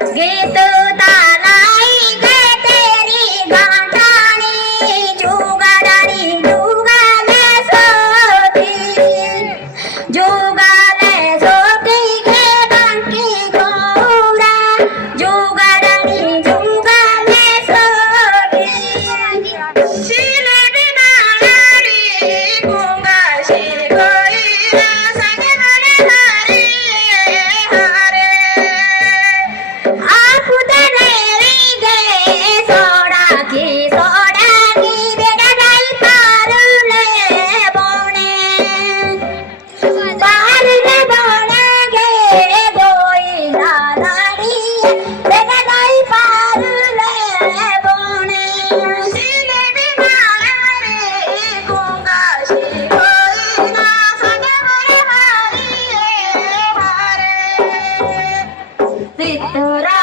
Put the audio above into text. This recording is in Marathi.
गीत तालाई गे तेरी गांठाणी जुगाडानी जुगाले सोती जुगाले सोती गे बांकी घोडा जुगाडानी जुगाले सोती शिले बिनाळी गुंगाशी गोईला सगे बडे हारे हारे आपुते नेरी गे सोडा की बेड़ा जाई पारुले बोणे पारुले बोणे गे गोईला लाडी बेड़ा जाई पारुले बोणे शिले बिनाळी गुंगाशी गोईला सगे बडे हारे हारे सिद्धरा